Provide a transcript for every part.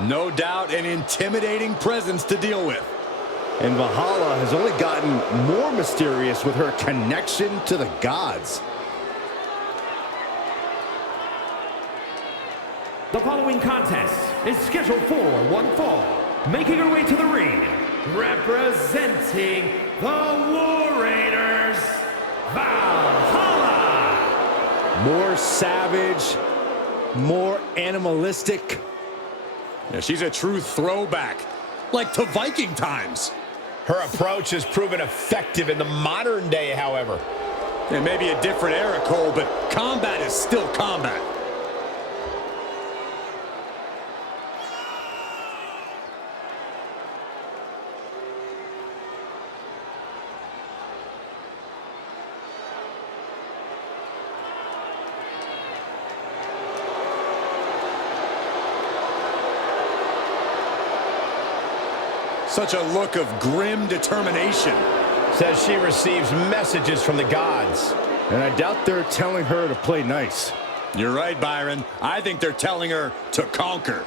No doubt an intimidating presence to deal with. And Valhalla has only gotten more mysterious with her connection to the gods. The following contest is scheduled for one fall. Making her way to the ring, representing the War Raiders, Valhalla. More savage, more animalistic. Yeah, she's a true throwback, like to Viking times. Her approach has proven effective in the modern day, however. It may be a different era, Cole, but combat is still combat. Such a look of grim determination. Says she receives messages from the gods. And I doubt they're telling her to play nice. You're right, Byron. I think they're telling her to conquer.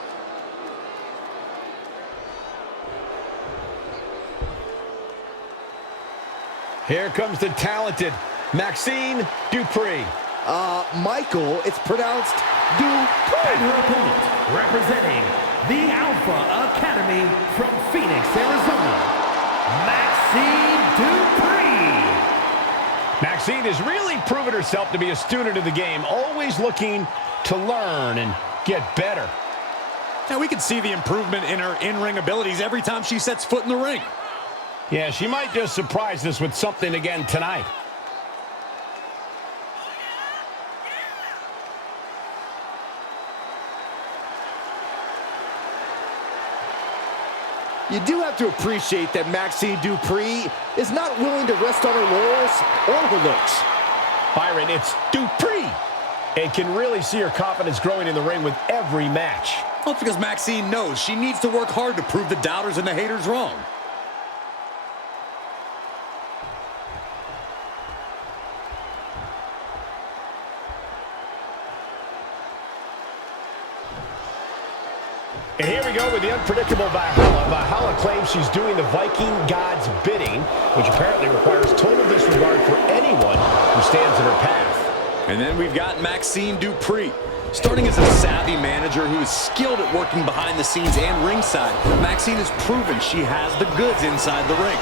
Here comes the talented Maxine Dupree. Michael, it's pronounced Dupree. And her opponent, representing the Alpha Academy from Phoenix, Arizona, Maxine Dupree. Maxine has really proven herself to be a student of the game, always looking to learn and get better. Now we can see the improvement in her in-ring abilities every time she sets foot in the ring. Yeah, she might just surprise us with something again tonight. You do have to appreciate that Maxine Dupree is not willing to rest on her laurels or her looks. Byron, it's Dupree. And can really see her confidence growing in the ring with every match. Well, it's because Maxine knows she needs to work hard to prove the doubters and the haters wrong. And here we go with the unpredictable Valhalla. Valhalla claims she's doing the Viking god's bidding, which apparently requires total disregard for anyone who stands in her path. And then we've got Maxine Dupree. Starting as a savvy manager who is skilled at working behind the scenes and ringside, Maxine has proven she has the goods inside the ring.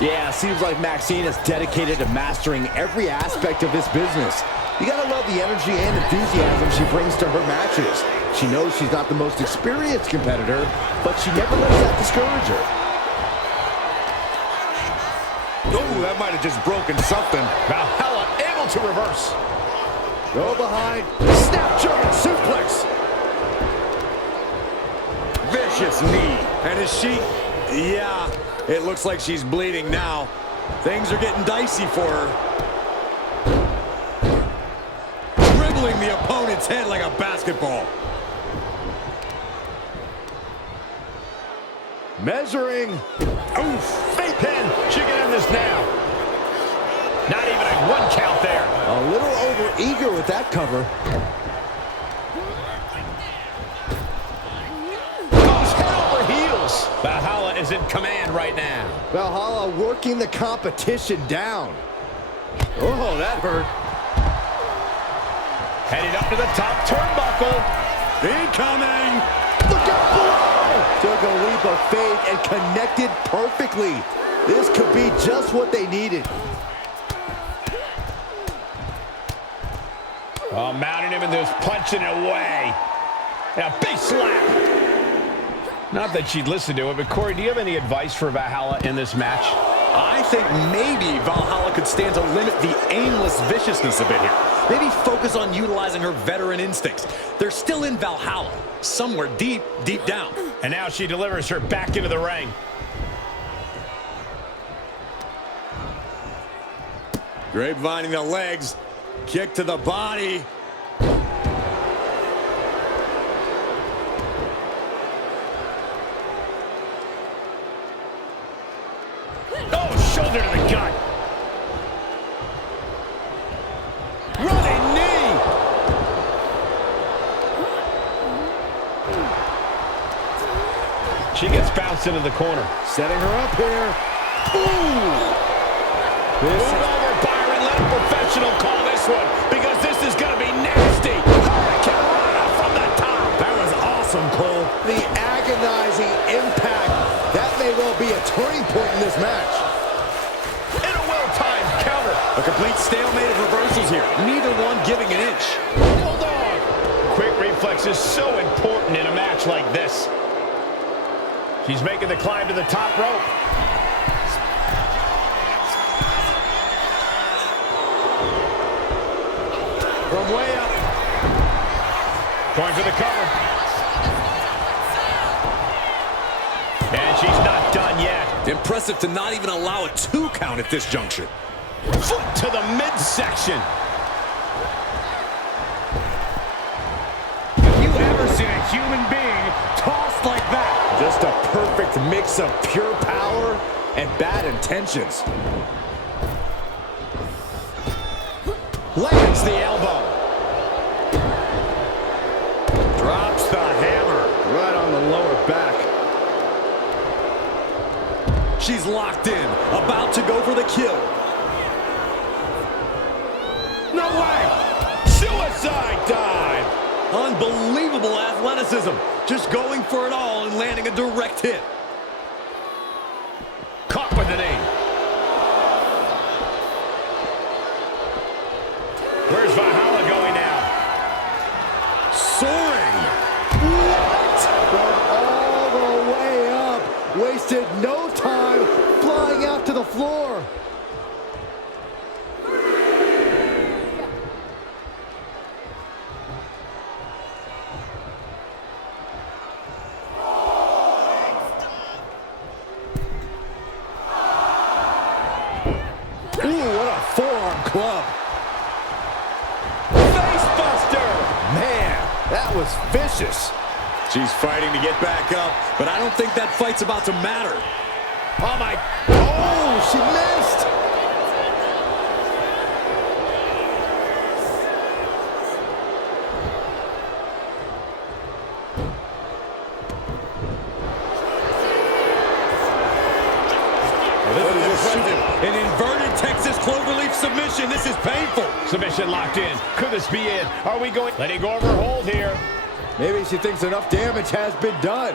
Yeah, seems like Maxine is dedicated to mastering every aspect of this business. You gotta love the energy and enthusiasm she brings to her matches. She knows she's not the most experienced competitor, but she never lets that discourage her. Oh, that might have just broken something. Valhalla able to reverse. Go behind, snap German suplex. Vicious knee. And is she? Yeah, it looks like she's bleeding now. Things are getting dicey for her. Dribbling the opponent's head like a basketball. Measuring. Oof, fake pin. She can end this now. Not even a one count there. A little over-eager with that cover. Goes head over heels. Valhalla is in command right now. Valhalla working the competition down. Oh, that hurt. Heading up to the top turnbuckle. Incoming! Look out below! Took a leap of faith and connected perfectly. This could be just what they needed. Oh, mounting him and just punching it away. And a big slap. Not that she'd listen to it, but Corey, do you have any advice for Valhalla in this match? I think maybe Valhalla could stand to limit the aimless viciousness of it here. Maybe focus on utilizing her veteran instincts. They're still in Valhalla, somewhere deep, deep down. And now she delivers her back into the ring. Grapevining the legs, kick to the body. Oh, shoulder to the gut. Running knee. She gets bounced into the corner. Setting her up here. Ooh! Move over, Byron. Let a professional call this one, because this is going to be nasty. Hurricane from the top. That was awesome, Cole. The agonizing impact. That may well be a turning point in this match. In a well-timed counter. A complete stalemate of reversals here. Neither one giving an inch. Bulldog. Quick reflex is so important in a match like this. She's making the climb to the top rope. From way up. Going for the cover. And she's not done yet. Impressive to not even allow a 2 count at this juncture. Foot to the midsection. Have you ever seen a human being tossed like that? Just a perfect mix of pure power and bad intentions. Lands the elbow. Drops the hammer. Right on the lower back. She's locked in, about to go for the kill. No way! Suicide dive! Unbelievable athleticism. Just going for it all and landing a direct hit. Caught with the knee. Where's Valhalla going now? Soaring. What? From all the way up. Wasted no time flying out to the floor. Ooh, what a forearm club. Facebuster. Man, that was vicious. She's fighting to get back up, but I don't think that fight's about to matter. Oh, my. Oh, she missed. An inverted Texas cloverleaf submission. This is painful. Submission locked in. Could this be it? Are we going? Letting go of her hold here. Maybe she thinks enough damage has been done.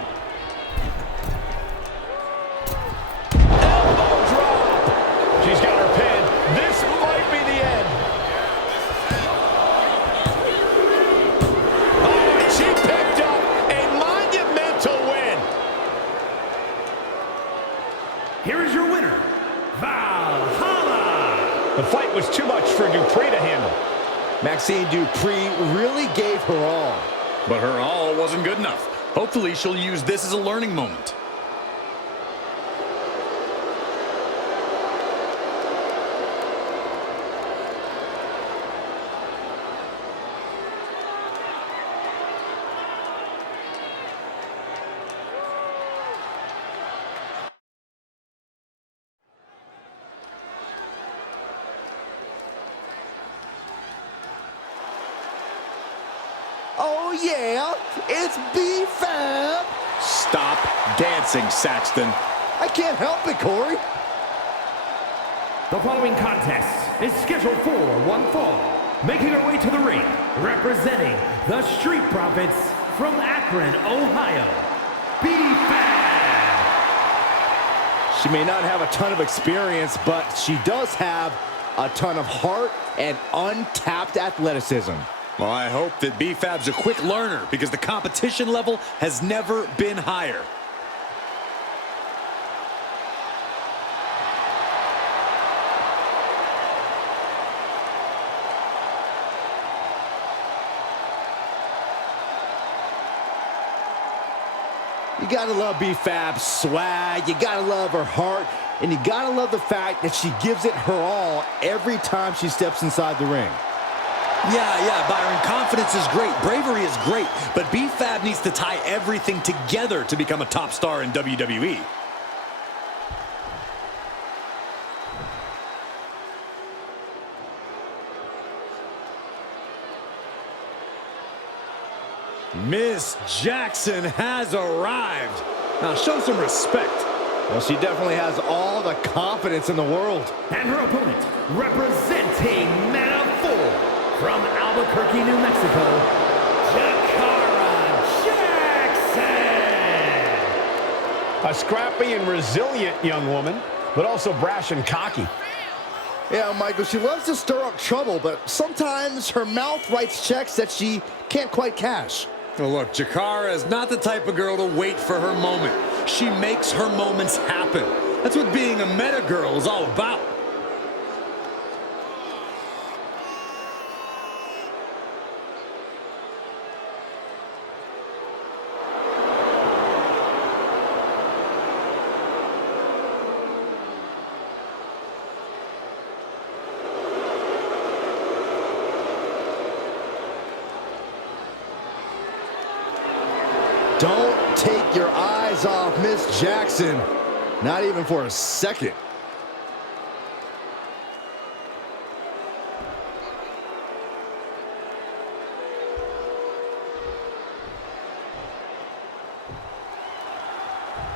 Elbow drop. She's got her pin. This might be the end. Oh, and she picked up a monumental win. Here is your winner, Valhalla. The fight was too much for Dupree to handle. Maxine Dupree really gave her all. But her all wasn't good enough. Hopefully she'll use this as a learning moment. Oh, yeah, it's B-Fab. Stop dancing, Saxton. I can't help it, Corey. The following contest is scheduled for one fall. Making her way to the ring, representing the Street Profits from Akron, Ohio, B-Fab. She may not have a ton of experience, but she does have a ton of heart and untapped athleticism. Well, I hope that B-Fab's a quick learner because the competition level has never been higher. You gotta love B-Fab's swag, you gotta love her heart, and you gotta love the fact that she gives it her all every time she steps inside the ring. Yeah, Byron, confidence is great, bravery is great, but B-Fab needs to tie everything together to become a top star in WWE. Miss Jackson has arrived. Now show some respect. Well, she definitely has all the confidence in the world. And her opponent, representing Men of 4 from Albuquerque, New Mexico, Jakara Jackson. A scrappy and resilient young woman, but also brash and cocky. Yeah, Michael, she loves to stir up trouble, but sometimes her mouth writes checks that she can't quite cash. Well, look, Jakara is not the type of girl to wait for her moment. She makes her moments happen. That's what being a meta girl is all about. Don't take your eyes off Miss Jackson. Not even for a second.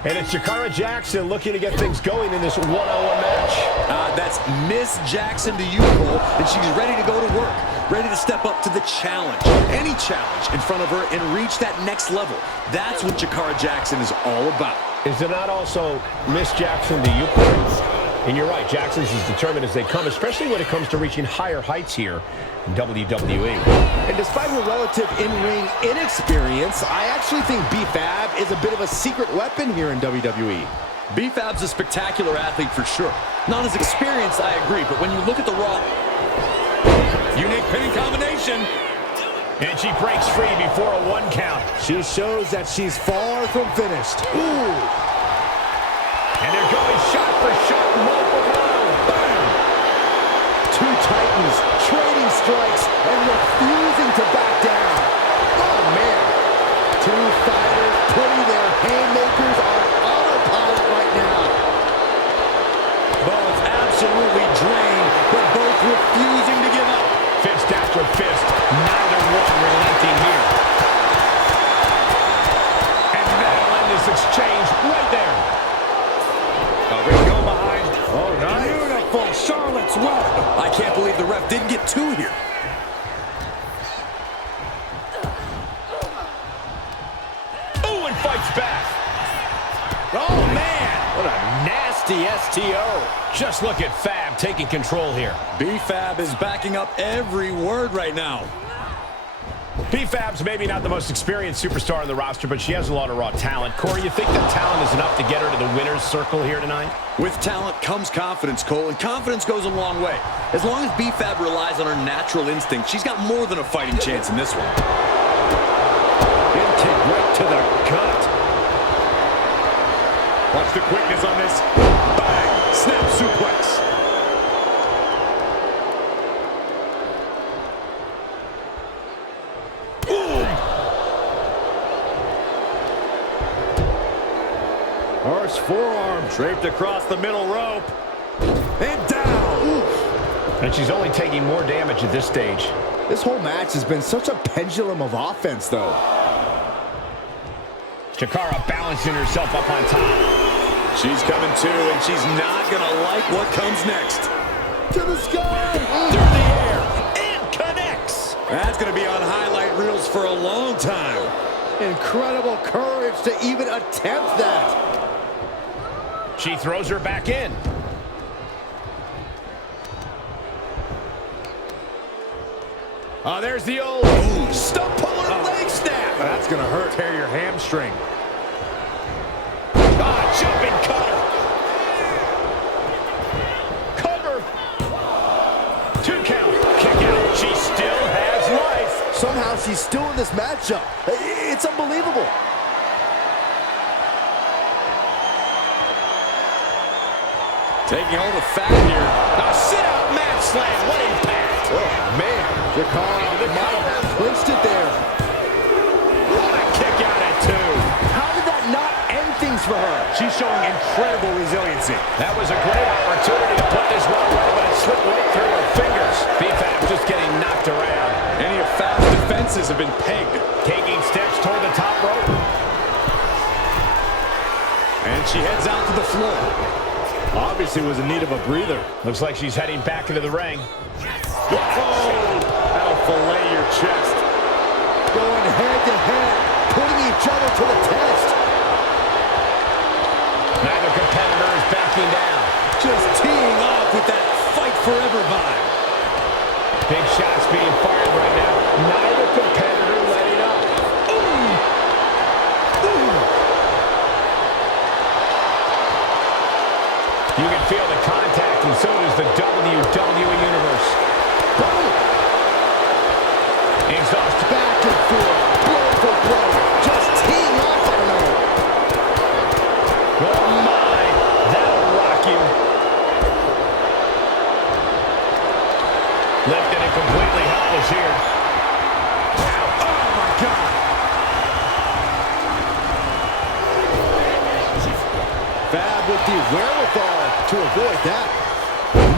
And it's Jakara Jackson looking to get things going in this one-on-one match. That's Miss Jackson to you, Cole, and she's ready to go to work, ready to step up to the challenge, any challenge in front of her and reach that next level. That's what Jakara Jackson is all about. Is it not also Miss Jackson to you, Corey? And you're right, Jackson's as determined as they come, especially when it comes to reaching higher heights here in WWE. And despite her relative in-ring inexperience, I actually think B-Fab is a bit of a secret weapon here in WWE. B-Fab's a spectacular athlete for sure. Not as experienced, I agree, but when you look at the Raw, unique pinning combination. And she breaks free before a 1 count. She shows that she's far from finished. Ooh. And they're going shot for shot, multiple. Bam! Two titans trading strikes and refusing to back down. Oh, man. Two fighters putting their haymakers on autopilot right now. Both absolutely drained, but both refusing to give up. Fist after fist, neither one relenting here. And that'll end this exchange right there. We're going to go behind. Oh, nice. Beautiful Charlotte's Web. I can't believe the ref didn't get 2 here. Oh, and fights back. Oh, man. What a nasty STO. Just look at Fab taking control here. B-Fab is backing up every word right now. B-Fab's maybe not the most experienced superstar on the roster, but she has a lot of raw talent. Corey, you think that talent is enough to get her to the winner's circle here tonight? With talent comes confidence, Cole, and confidence goes a long way. As long as B-Fab relies on her natural instinct, she's got more than a fighting chance in this one. Kick right to the gut. Watch the quickness on this. Bang! Snap suplex. Harsh forearm draped across the middle rope. And down. Oof. And she's only taking more damage at this stage. This whole match has been such a pendulum of offense, though. Jakara balancing herself up on top. She's coming too, and she's not going to like what comes next. To the sky. Through the air. And connects. That's going to be on highlight reels for a long time. Incredible courage to even attempt that. She throws her back in. Oh, there's the old stump puller leg snap. That's going to hurt. Tear your hamstring. Jumping cutter. Cover. 2 count. Kick out. She still has life. Somehow she's still in this matchup. It's unbelievable. Taking all the fat here. A sit-out mat slam. What impact. Oh, man. Jakara might have clinched it there. What a kick out at 2. How did that not end things for her? She's showing incredible resiliency. That was a great opportunity to put this one away, but it slipped right through her fingers. B-Fab just getting knocked around. Any of Fab's defenses have been pegged. Taking steps toward the top rope. she heads out to the floor. Obviously was in need of a breather. Looks like she's heading back into the ring. That'll fillet your chest. Going head to head, putting each other to the test. Neither competitor is backing down. Just teeing off with that fight forever vibe. Big shots being fired right now. Neither competitor letting up. You can feel the contact, and so does the WWE Universe. Exhausted. Back and forth, blow for blow, just teeing off on another. Oh my, that'll rock you. Lifted and completely helpless here. Oh, my God. Fab with the wherewithal to avoid that.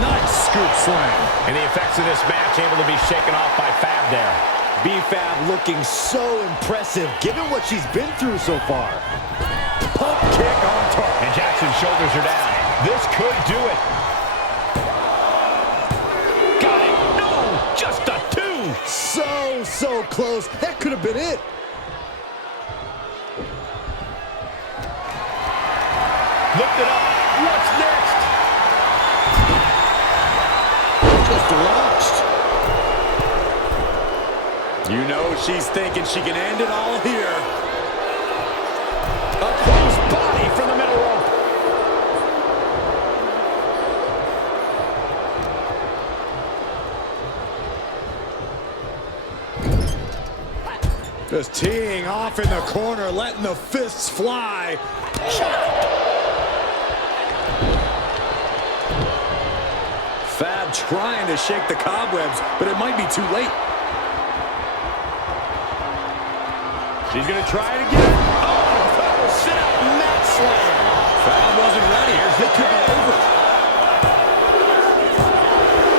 Nice scoop slam. And the effects of this match able to be shaken off by Fab there. B-Fab looking so impressive given what she's been through so far. Pump kick on target. And Jackson's shoulders are down. This could do it. Got it. No, just a 2. So close. That could have been it. Lift it up. What's next? Just launched. You know she's thinking she can end it all here. A close body from the middle rope. Just teeing off in the corner, letting the fists fly. Fab trying to shake the cobwebs, but it might be too late. She's going to try it again. Oh, sit-up mat slam. Fab wasn't ready. It could be over.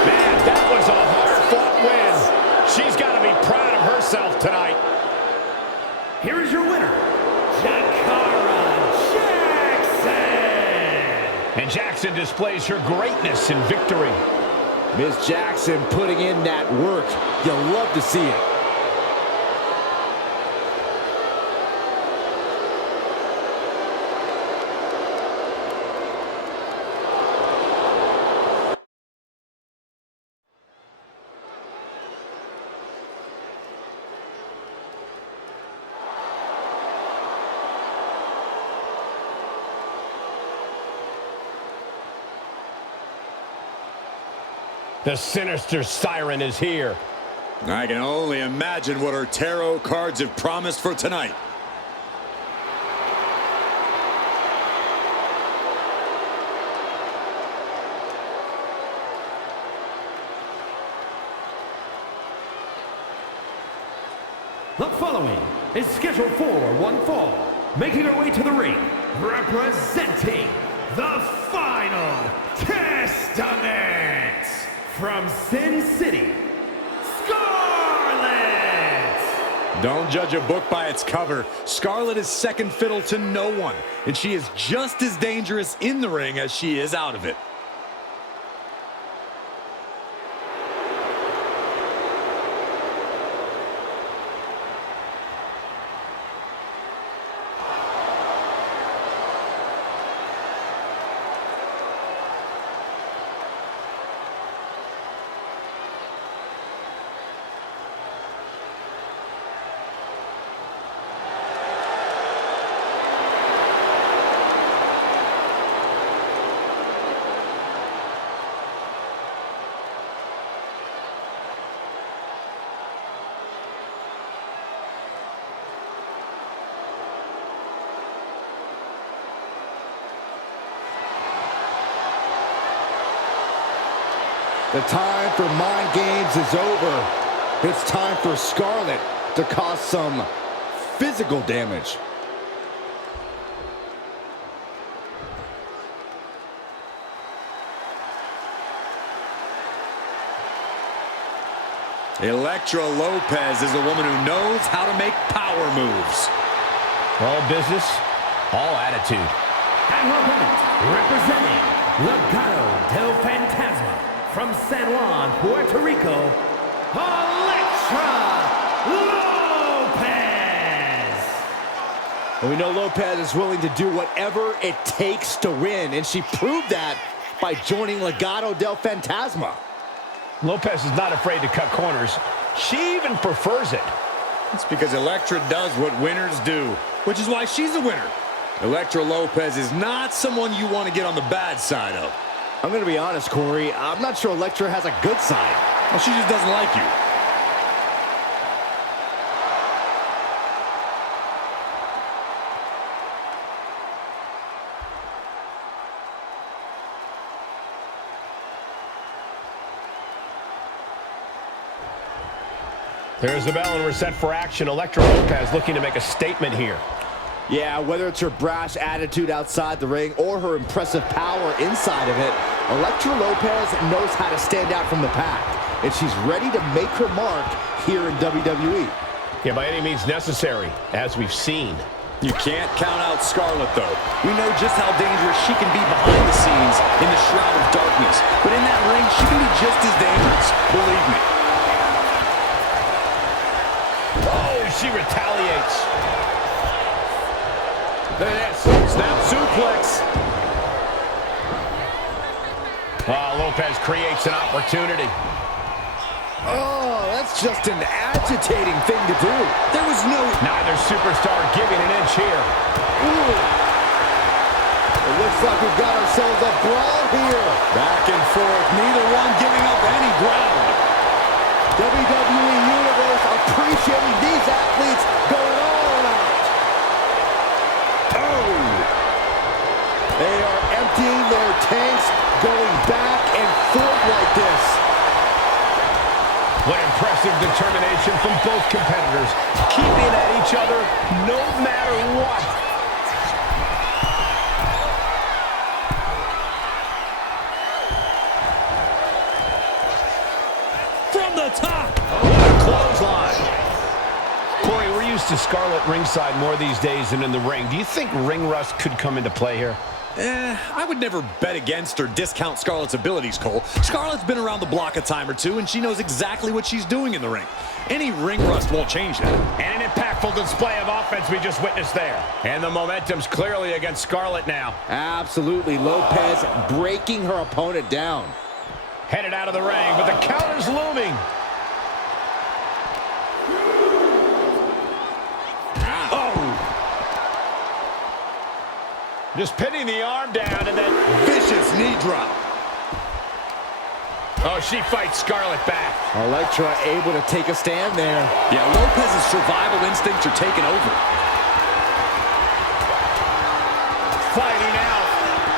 Man, that was a hard-fought win. She's got to be proud of herself tonight. Here is your winner, Jakara Jackson. And Jackson displays her greatness in victory. Miss Jackson putting in that work. You'll love to see it. The sinister siren is here. I can only imagine what her tarot cards have promised for tonight. The following is scheduled for one fall, making her way to the ring, representing the Final Testament from Sin City, Scarlett! Don't judge a book by its cover. Scarlett is second fiddle to no one, and she is just as dangerous in the ring as she is out of it. The time for mind games is over. It's time for Scarlett to cause some physical damage. Elektra Lopez is a woman who knows how to make power moves. All business, all attitude. And her opponent, representing Legado del Fantasma from San Juan, Puerto Rico, Elektra Lopez. And we know Lopez is willing to do whatever it takes to win, and she proved that by joining Legado del Fantasma. Lopez is not afraid to cut corners. She even prefers it. It's because Elektra does what winners do, which is why she's a winner. Elektra Lopez is not someone you want to get on the bad side of. I'm going to be honest, Corey. I'm not sure Elektra has a good side. Well, she just doesn't like you. There's the bell and we're set for action. Elektra Lopez looking to make a statement here. Yeah, whether it's her brash attitude outside the ring or her impressive power inside of it, Elektra Lopez knows how to stand out from the pack, and she's ready to make her mark here in WWE. Yeah, by any means necessary, as we've seen. You can't count out Scarlett, though. We know just how dangerous she can be behind the scenes in the shroud of darkness. But in that ring, she can be just as dangerous, believe me. Oh, she retaliates. There it is. Snap suplex. Oh, Lopez creates an opportunity. Oh, that's just an agitating thing to do. There was no... Neither superstar giving an inch here. Ooh. It looks like we've got ourselves a brawl here. Back and forth, neither one giving up any ground. WWE Universe appreciating these athletes going all out. Oh! They are emptying their tanks, going back and forth like this. What impressive determination from both competitors, keeping at each other no matter what. From the top. What a clothesline. Corey, we're used to Scarlett ringside more these days than in the ring. Do you think ring rust could come into play here? I would never bet against or discount Scarlett's abilities, Cole. Scarlett's been around the block a time or two, and she knows exactly what she's doing in the ring. Any ring rust won't change that. And an impactful display of offense we just witnessed there. And the momentum's clearly against Scarlett now. Absolutely, Lopez breaking her opponent down. Headed out of the ring, but the count is looming. Just pinning the arm down and then Vicious knee drop. oh, she fights Scarlett back. Elektra able to take a stand there. Yeah, Lopez's survival instincts are taking over. Fighting out.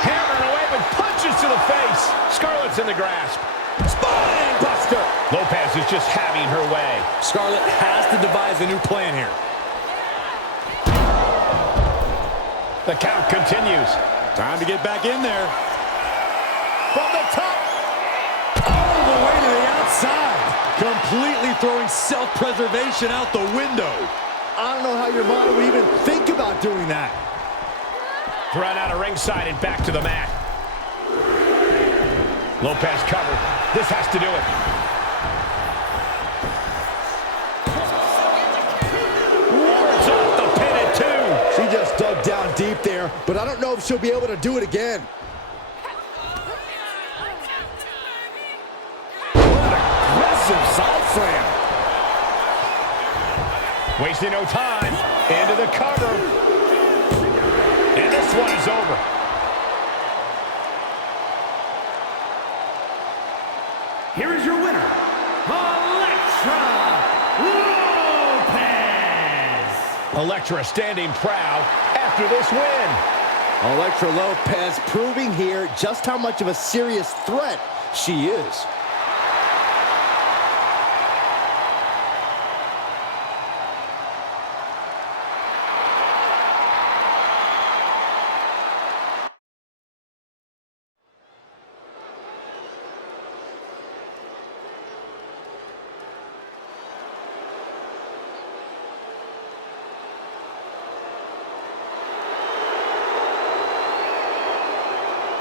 Hammering away with punches to the face. Scarlett's in the grasp. Spine buster. Lopez is just having her way. Scarlett has to devise a new plan here. The count continues. Time to get back in there. From the top. All the way to the outside. Completely throwing self-preservation out the window. I don't know how your mind would even think about doing that. Thrown out of ringside and back to the mat. Lopez covered. This has to do it. Wards off the pin at 2. She just dug down deep there, but I don't know if she'll be able to do it again. What an aggressive side slam. Wasting no time. Into the cover. And this one is over. Here is your winner, Elektra Lopez. Elektra standing proud after this win. Elektra Lopez proving here just how much of a serious threat she is.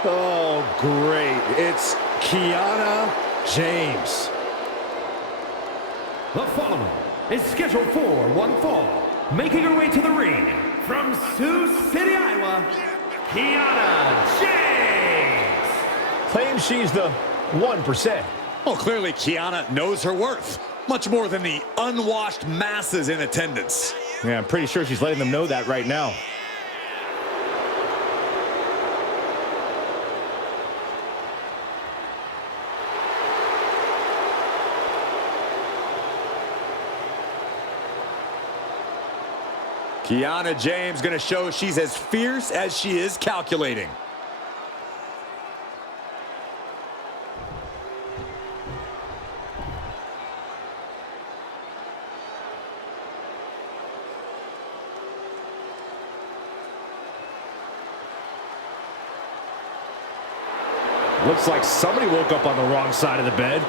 Oh, great. It's Kiana James. The following is scheduled for one fall. Making her way to the ring from Sioux City, Iowa, Kiana James. Claims she's the 1%. Well, clearly Kiana knows her worth. Much more than the unwashed masses in attendance. Yeah, I'm pretty sure she's letting them know that right now. Kiana James going to show she's as fierce as she is calculating. Looks like somebody woke up on the wrong side of the bed.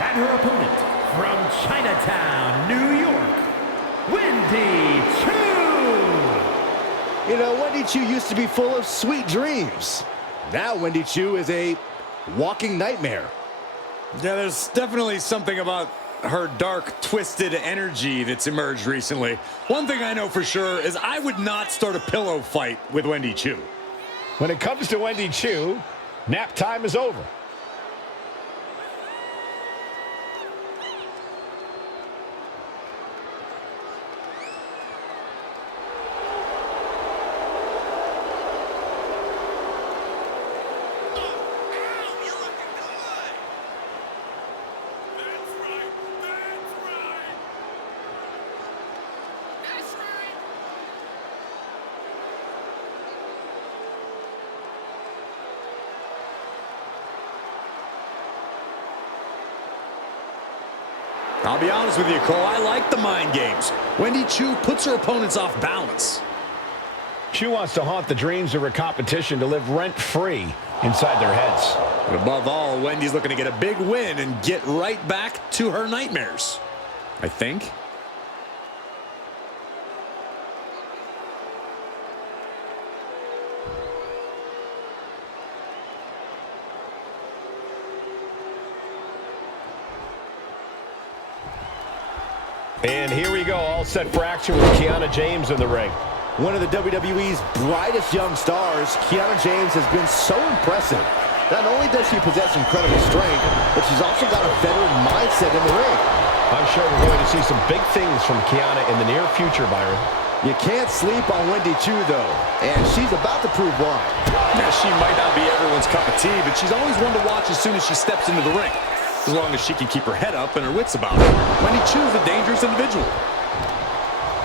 And her opponent from Chinatown, New York, Wendy Choo. You know, Wendy Choo used to be full of sweet dreams. Now Wendy Choo is a walking nightmare. Yeah, there's definitely something about her dark, twisted energy that's emerged recently. One thing I know for sure is I would not start a pillow fight with Wendy Choo. When it comes to Wendy Choo, nap time is over. I'll be honest with you, Cole, I like the mind games. Wendy Choo puts her opponents off balance. Choo wants to haunt the dreams of her competition to live rent-free inside their heads. But above all, Wendy's looking to get a big win and get right back to her nightmares, I think. And here we go, all set for action with Kiana James in the ring. One of the WWE's brightest young stars, Kiana James has been so impressive. Not only does she possess incredible strength, but she's also got a veteran mindset in the ring. I'm sure we're going to see some big things from Kiana in the near future, Byron. You can't sleep on Wendy Choo, though, and she's about to prove why. Yeah, she might not be everyone's cup of tea, but she's always one to watch as soon as she steps into the ring. As long as she can keep her head up and her wits about her. Wendy Choo's a dangerous individual.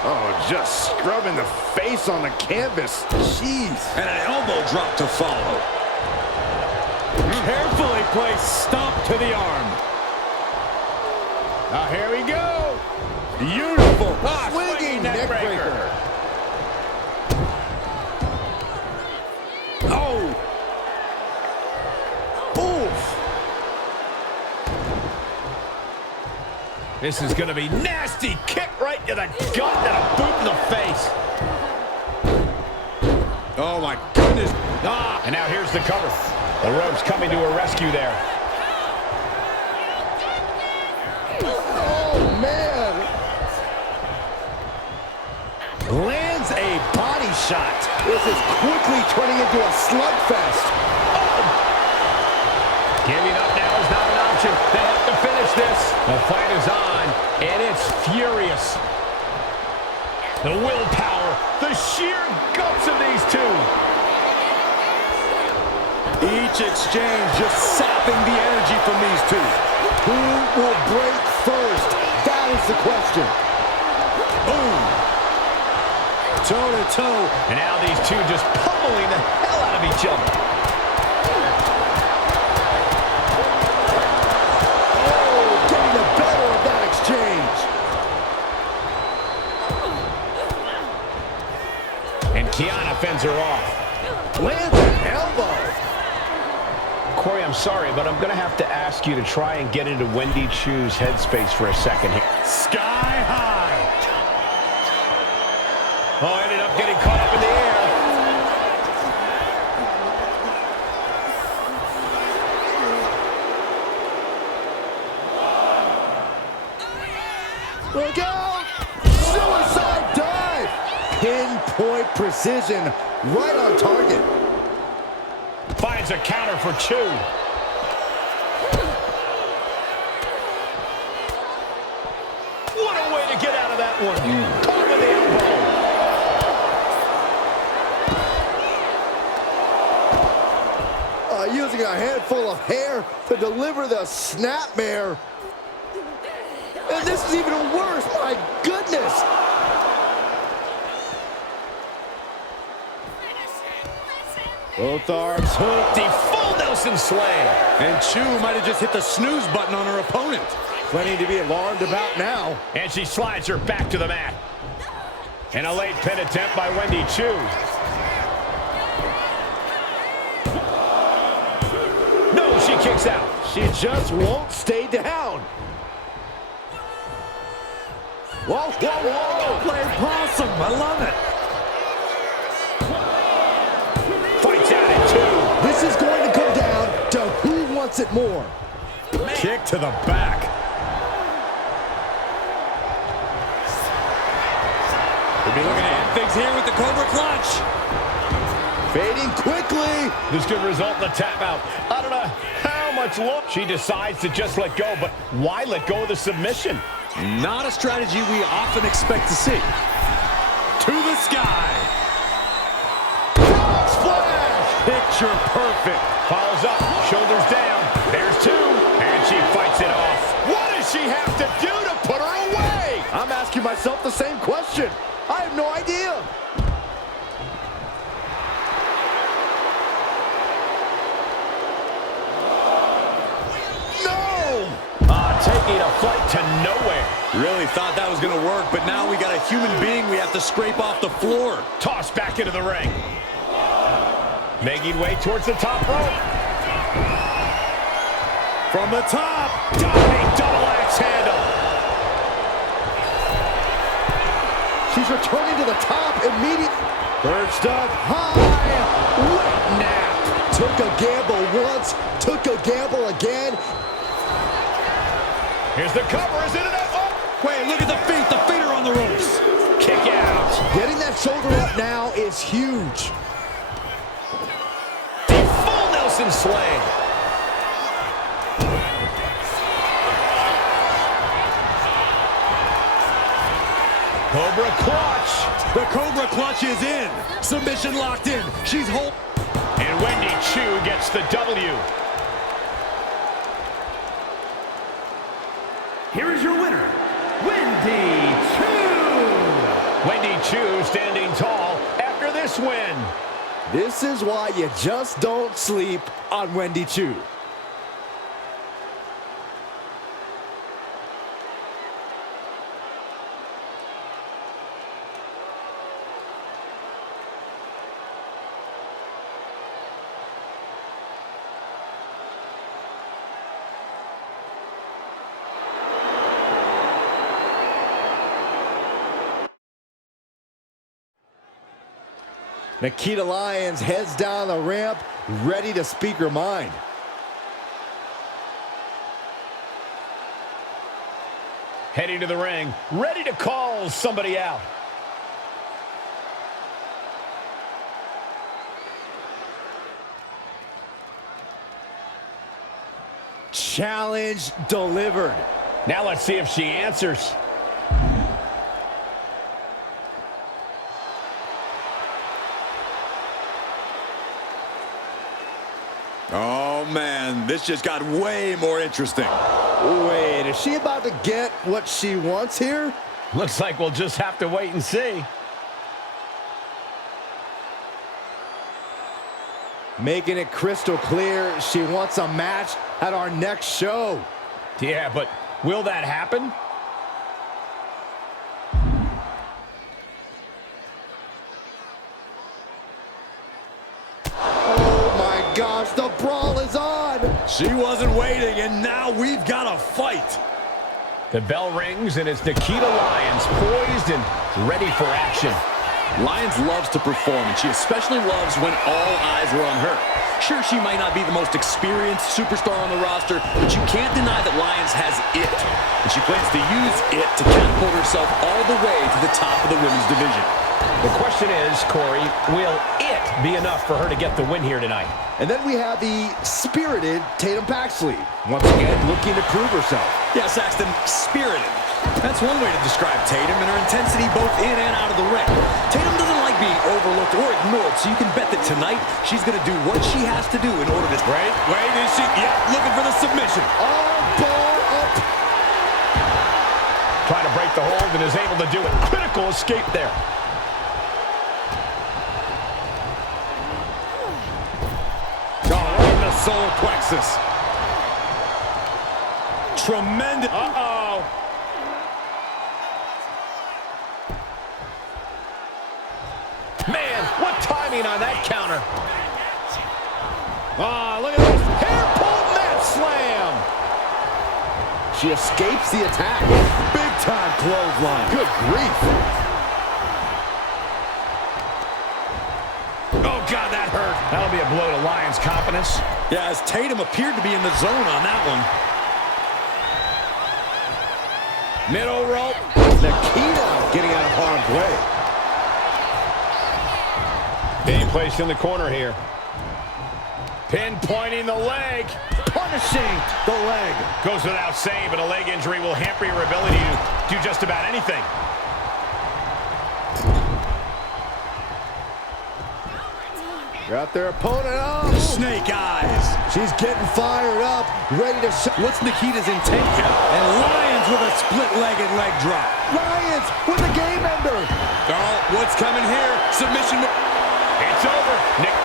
Oh, just scrubbing the face on the canvas. Jeez. And an elbow drop to follow. Carefully placed stomp to the arm. Now here we go. Beautiful. Swinging neck breaker. Oh. Oof. This is going to be nasty. Kick right to the gut and a boot in the face. Oh, my goodness. Ah, and now here's the cover. The ropes coming to her rescue there. Oh, man. Lands a body shot. This is quickly turning into a slugfest. Oh. Giving up now is not an option. They have to finish this. The fight is on, and it's furious. The willpower, the sheer guts of these two. Each exchange just sapping the energy from these two. Who will break first? That is the question. Boom. Toe to toe. And now these two just pummeling the hell out of each other. Oh, getting the better of that exchange. And Kiana fends her off. Lands an elbow. Corey, I'm sorry, but I'm going to have to ask you to try and get into Wendy Choo's headspace for a second here. Sky high. Oh, ended up getting caught up in the air. precision, right on target. Finds a counter for Chu. What a way to get out of that one. Caught with the elbow. Using a handful of hair to deliver the snapmare. And this is even worse, my goodness. Both arms hooked. The full Nelson slam. And Chu might have just hit the snooze button on her opponent. Plenty to be alarmed about now. And she slides her back to the mat. And a late pin attempt by Wendy Chu. No, she kicks out. She just won't stay down. Whoa, whoa, whoa. Play possum. I love it. Fights out at two. This is going to come down to who wants it more. Kick to the back. We'll be looking to end things here with the Cobra Clutch. Fading quickly. This could result in a tap out. I don't know how much longer. She decides to just let go, but why let go of the submission? Not a strategy we often expect to see. To the sky. Splash. Picture perfect. Follows up, shoulders down. There's two, and she fights it off. What does she have to do to put her away? I'm asking myself the same question. I have no idea. Taking a flight to nowhere. Really thought that was going to work, but now we got a human being we have to scrape off the floor. Tossed back into the ring. Making way towards the top rope. From the top. Diving double axe handle. She's returning to the top immediately. Perched up high. Wet nap. Took a gamble once. Took a gamble again. Here's the cover, is it enough? Oh. Wait, look at the feet. The feet are on the ropes. Kick out. Getting that shoulder up now is huge. The full Nelson slam. Cobra clutch. The Cobra Clutch is in. Submission locked in. She's hold. And Wendy Chu gets the W. Here is your winner, Wendy Chu. Wendy Chu standing tall after this win. This is why you just don't sleep on Wendy Chu. Nikita Lyons heads down the ramp, ready to speak her mind. Heading to the ring, ready to call somebody out. Challenge delivered. Now let's see if she answers. Oh, man, this just got way more interesting. Wait, is she about to get what she wants here? Looks like we'll just have to wait and see. Making it crystal clear she wants a match at our next show. Yeah, but will that happen? Gosh, the brawl is on. She wasn't waiting, and now we've got a fight. The bell rings, and it's Nikita Lyons poised and ready for action. Lyons loves to perform, and she especially loves when all eyes are on her. Sure, she might not be the most experienced superstar on the roster, but you can't deny that Lyons has it. And she plans to use it to catapult herself all the way to the top of the women's division. The question is, Corey, will it be enough for her to get the win here tonight? And then we have the spirited Tatum Paxley. Once again, looking to prove herself. Yeah, Saxton, spirited. That's one way to describe Tatum and her intensity both in and out of the ring. Tatum doesn't like being overlooked or ignored, so you can bet that tonight she's going to do what she has to do in order to... Wait, is she? Yeah, looking for the submission. Armbar up. Trying to break the hold and is able to do it. Critical escape there. In the solar plexus. Tremendous. Uh-oh. Man, what timing on that counter. Look at this. Hair pull mat slam. She escapes the attack. Big time clothesline. Good grief. Oh, God, that hurt. That'll be a blow to Lyon's confidence. Yeah, as Tatum appeared to be in the zone on that one. Middle rope. Nikita getting out of harm's way. Being placed in the corner here. Pinpointing the leg. Punishing the leg. Goes without saying, but a leg injury will hamper your ability to do just about anything. Got their opponent up. Snake eyes. She's getting fired up, ready to shut. What's Nikita's intent here? And Lyons with a split-legged leg drop. Lyons with a game ender. Oh, what's coming here? Submission. It's over. Nick.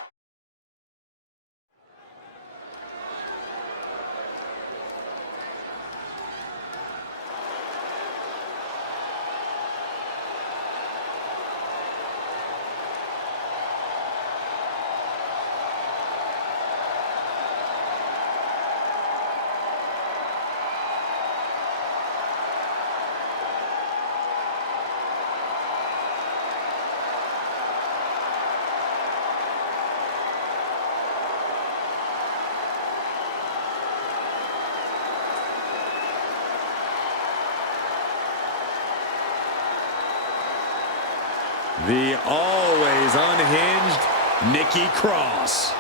The always unhinged Nikki Cross.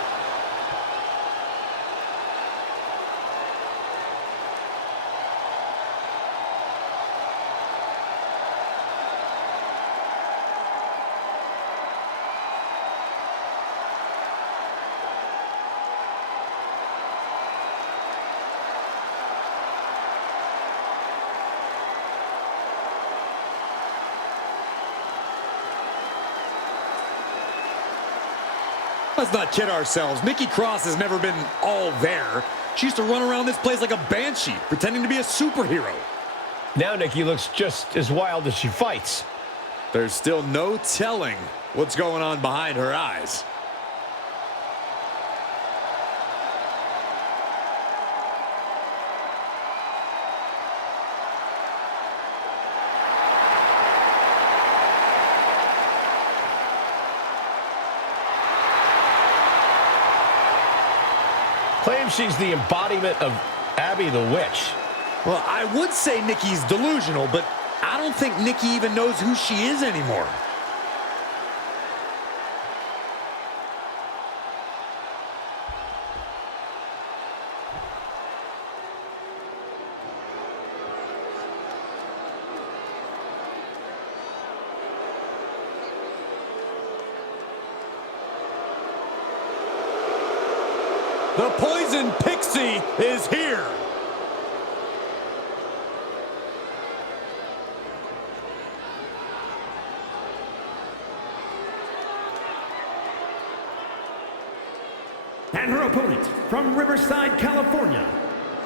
Let's not kid ourselves. Nikki Cross has never been all there. She used to run around this place like a banshee, pretending to be a superhero. Now Nikki looks just as wild as she fights. There's still no telling what's going on behind her eyes. Claims she's the embodiment of Abby the Witch. Well, I would say Nikki's delusional, but I don't think Nikki even knows who she is anymore. The Poison Pixie is here. And her opponent from Riverside, California,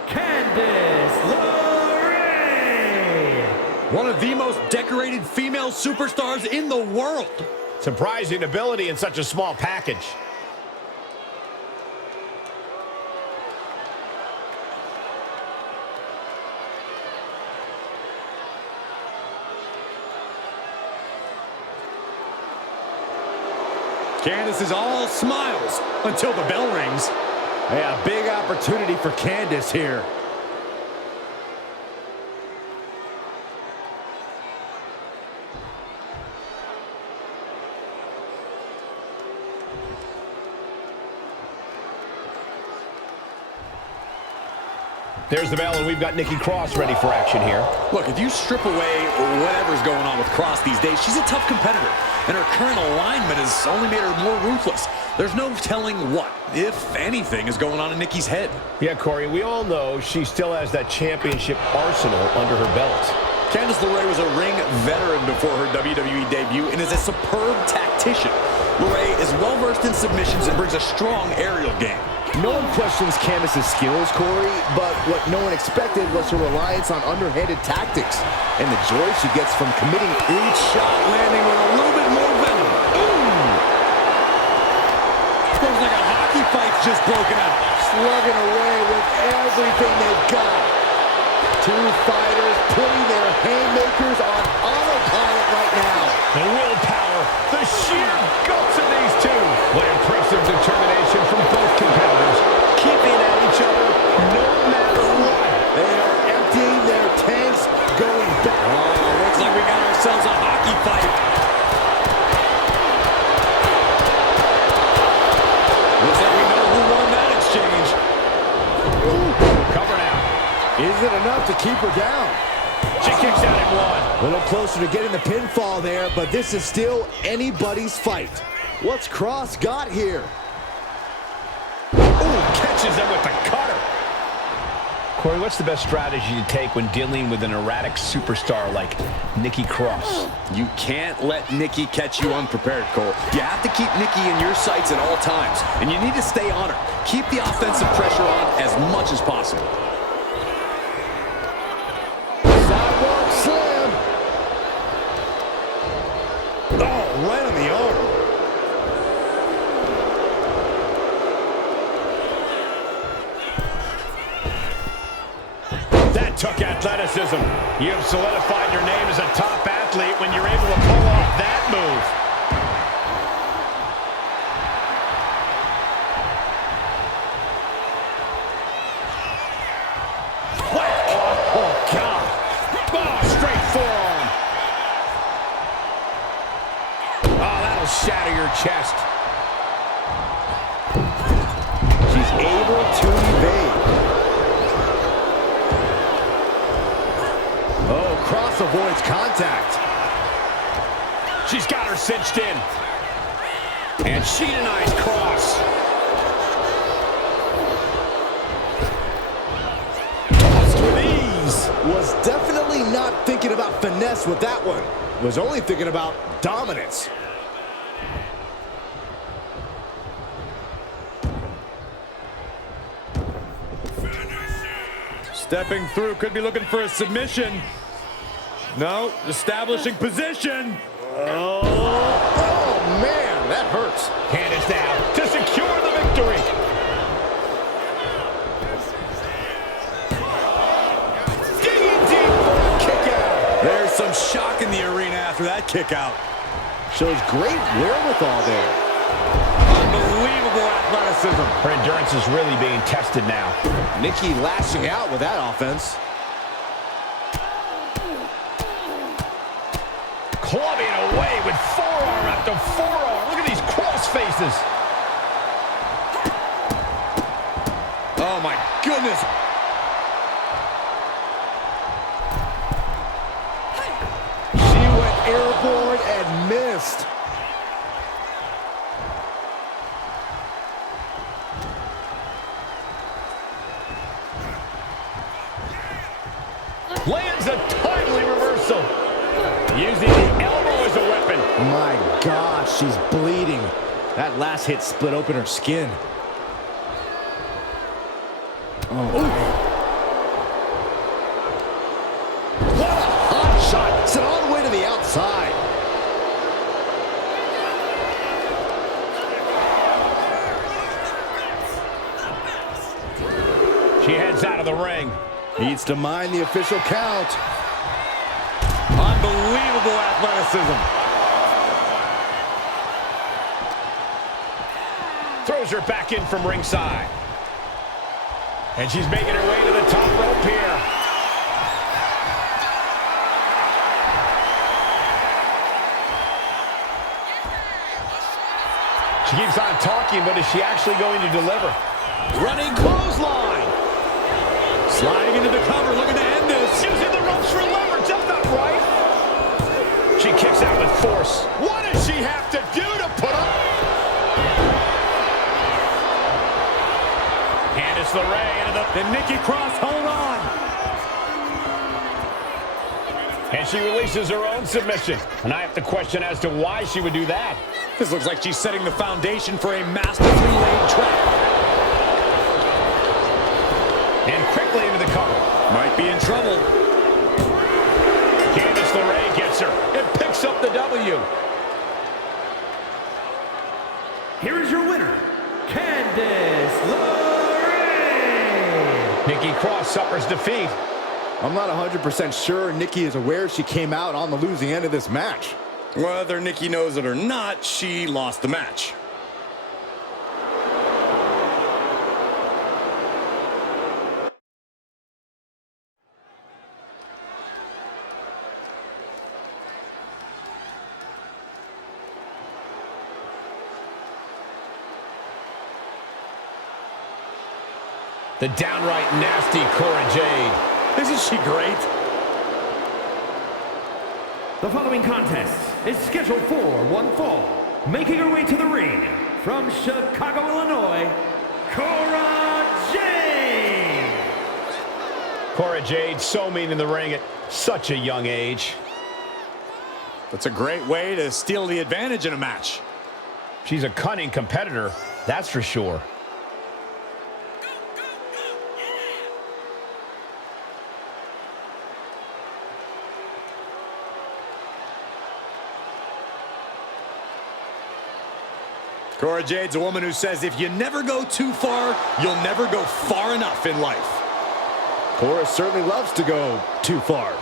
Candice LeRae. One of the most decorated female superstars in the world. Surprising ability in such a small package. Candice is all smiles until the bell rings. Yeah, big opportunity for Candice here. There's the bell, and we've got Nikki Cross ready for action here. Look, if you strip away whatever's going on with Cross these days, she's a tough competitor, and her current alignment has only made her more ruthless. There's no telling what, if anything, is going on in Nikki's head. Yeah, Corey, we all know she still has that championship arsenal under her belt. Candice LeRae was a ring veteran before her WWE debut and is a superb tactician. LeRae is well-versed in submissions and brings a strong aerial game. No one questions Candice's skills, Corey, but what no one expected was her reliance on underhanded tactics and the joy she gets from committing Each shot landing with a little bit more venom. Ooh! Feels like a hockey fight's just broken out. slugging away with everything they've got. Two fighters putting their haymakers on autopilot right now. The willpower, the sheer guts of these two. What impressive determination from both competitors, keeping at each other no matter what. They are emptying their tanks, going back. Oh, looks like we got ourselves a hockey fight. Looks like we know who won that exchange. Cover now. Is it enough to keep her down? She kicks out in one. A little closer to getting the pinfall there, but this is still anybody's fight. What's Cross got here? Ooh, catches them with the cutter. Corey, what's the best strategy to take when dealing with an erratic superstar like Nikki Cross? You can't let Nikki catch you unprepared, Cole. You have to keep Nikki in your sights at all times, and you need to stay on her. Keep the offensive pressure on as much as possible. Sidewalk slam. Oh, right on the arm. That took athleticism. You have solidified your name as a top athlete when you're able to pull off that move. Oh, God. Oh, straight forearm. Oh, that'll shatter your chest. She's able to evade. Oh, Cross avoids contact. She's got her cinched in. And she denies Cross. Tossed with ease. Was definitely not thinking about finesse with that one. Was only thinking about dominance. Stepping through, could be looking for a submission. No, establishing position. Oh, man, that hurts. Candice now to secure the victory. Digging deep for a kick out. There's some shock in the arena after that kick out. Shows great wherewithal there. Unbelievable athleticism. Her endurance is really being tested now. Nikki lashing out with that offense. Clubbing away with forearm after forearm. Look at these cross faces. Oh, my goodness. She went airborne and missed. Lands a timely reversal. Using the elbow as a weapon. My gosh, she's bleeding. That last hit split open her skin. Oh. What a hot shot. Sent all the way to the outside. She heads out of the ring. Needs to mind the official count. Unbelievable athleticism. Throws her back in from ringside. And she's making her way to the top rope here. She keeps on talking, but is she actually going to deliver? Running clothesline. Sliding into the cover, looking to end this. Using the ropes for leverage. That's not right. She kicks out with force. What does she have to do to put up? Candice LeRae into the... And Nikki Cross, hold on. And she releases her own submission. And I have to question as to why she would do that. This looks like she's setting the foundation for a masterfully laid trap. And quickly into the cover. Might be in trouble. Candice LeRae gets her and picks up the W. Here is your winner, Candice LeRae. Nikki Cross suffers defeat. I'm not 100% sure Nikki is aware she came out on the losing end of this match. Whether Nikki knows it or not, she lost the match. The downright nasty Cora Jade. Isn't she great? The following contest is scheduled for one fall. Making her way to the ring from Chicago, Illinois, Cora Jade. Cora Jade, so mean in the ring at such a young age. That's a great way to steal the advantage in a match. She's a cunning competitor, that's for sure. Cora Jade's a woman who says if you never go too far, you'll never go far enough in life. Cora certainly loves to go too far.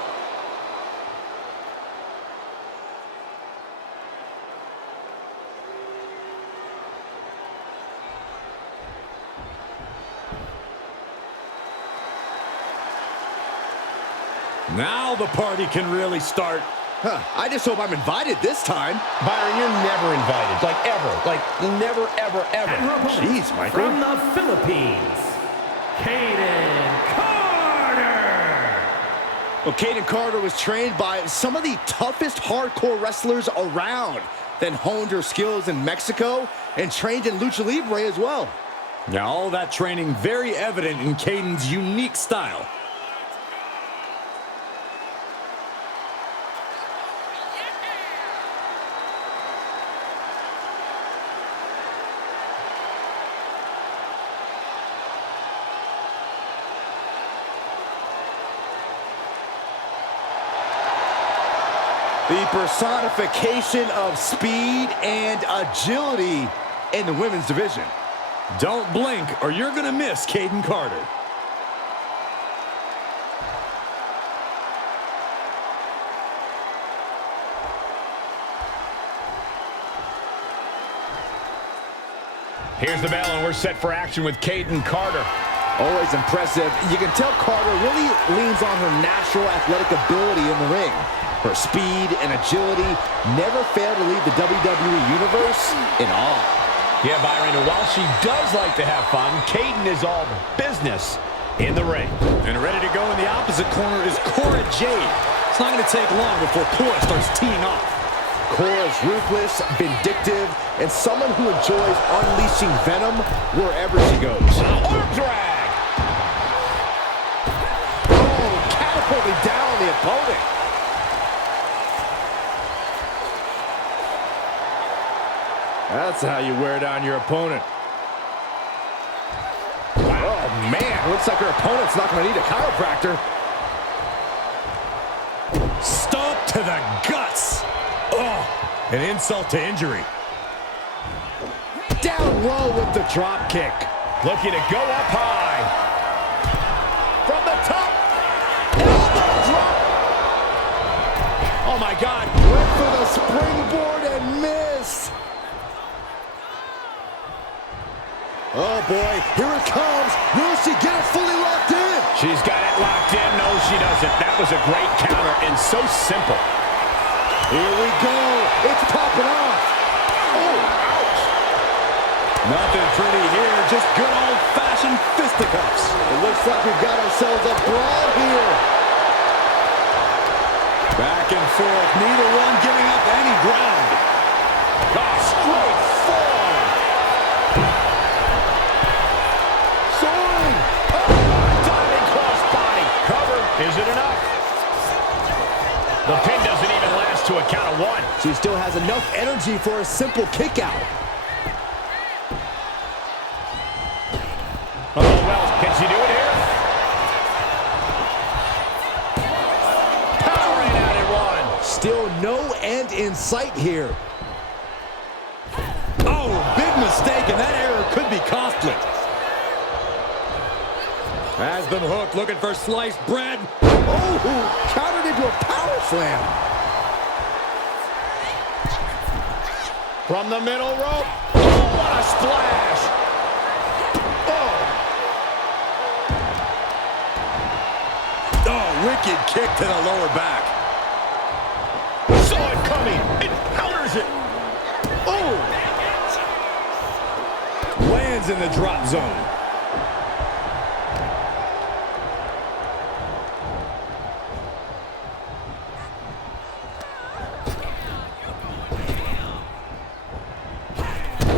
Now the party can really start. I just hope I'm invited this time. Byron, you're never invited. Like, ever. Like, never, ever, ever. And her opponent, Jeez, Michael. from the Philippines, Kaden Carter. Well, Kaden Carter was trained by some of the toughest hardcore wrestlers around, then honed her skills in Mexico and trained in Lucha Libre as well. Now all that training very evident in Kaden's unique style. The personification of speed and agility in the women's division. Don't blink or you're going to miss Kaden Carter. Here's the bell, and we're set for action with Kaden Carter. Always impressive. You can tell Carter really leans on her natural athletic ability in the ring. Her speed and agility never fail to leave the WWE Universe in awe. Yeah, Byron, and while she does like to have fun, Kaden is all business in the ring. And ready to go in the opposite corner is Cora Jade. It's not going to take long before Cora starts teeing off. Cora's ruthless, vindictive, and someone who enjoys unleashing venom wherever she goes. Arm drag! Oh, catapulting down on the opponent. That's how you wear down your opponent. Oh, man. Looks like her opponent's not going to need a chiropractor. Stomp to the guts. Oh, an insult to injury. Down low with the drop kick. Looking to go up high. From the top. Elbow drop. Oh, my God. Went for the springboard and missed. Oh, boy. Here it comes. Will she get it fully locked in? She's got it locked in. No, she doesn't. That was a great counter and so simple. Here we go. It's popping off. Oh, ouch. Nothing pretty here. Just good old-fashioned fisticuffs. It looks like we've got ourselves a forth, neither one giving up any ground. Oh, straight forward. Soaring. Diving crossbody. Cover. Is it enough? The pin doesn't even last to a count of one. She still has enough energy for a simple kick out. Oh, well, can she do it here? Powering out at one. Still no end in sight here. Oh, big mistake, and that error could be costly. Has them hooked, looking for sliced bread. Oh, countered into a power slam. From the middle rope. Oh, what a splash. Oh, wicked kick to the lower back. Saw it coming. It counters it. Oh! Lands in the drop zone.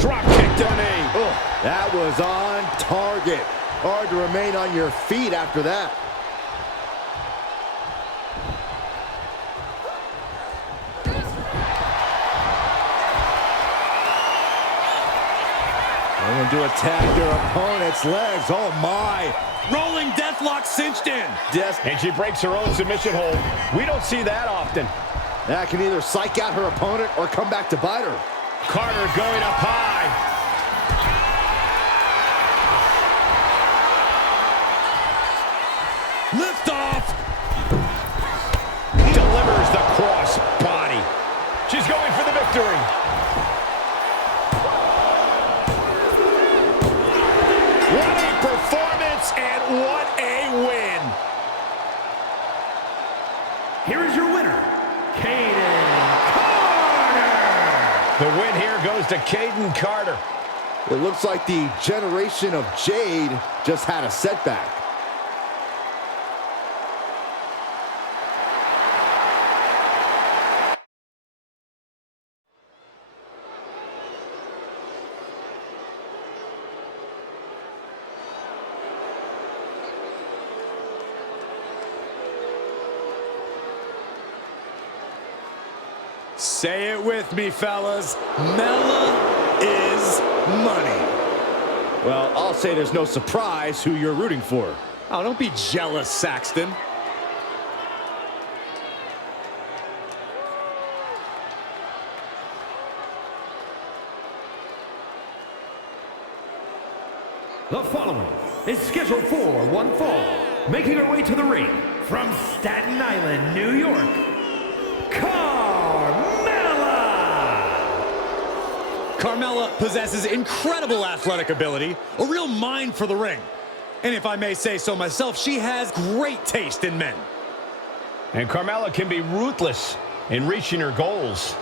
Drop kick to the knee. Oh, that was on target. Hard to remain on your feet after that. Going to attack their opponent's legs. Oh, my. Rolling deathlock cinched in. And she breaks her own submission hold. We don't see that often. That can either psych out her opponent or come back to bite her. Carter going up high. Lift off. Delivers the cross body. She's going for the victory. What a performance and what a win. Here is your winner, Kayden Carter. The win here goes to Kayden Carter. It looks like the generation of Jade just had a setback. Say it with me, fellas. Mella is money. Well, I'll say there's no surprise who you're rooting for. Oh, don't be jealous, Saxton. The following is scheduled for one fall, making her way to the ring from Staten Island, New York, Carmella possesses incredible athletic ability, a real mind for the ring. And if I may say so myself, she has great taste in men. And Carmella can be ruthless in reaching her goals.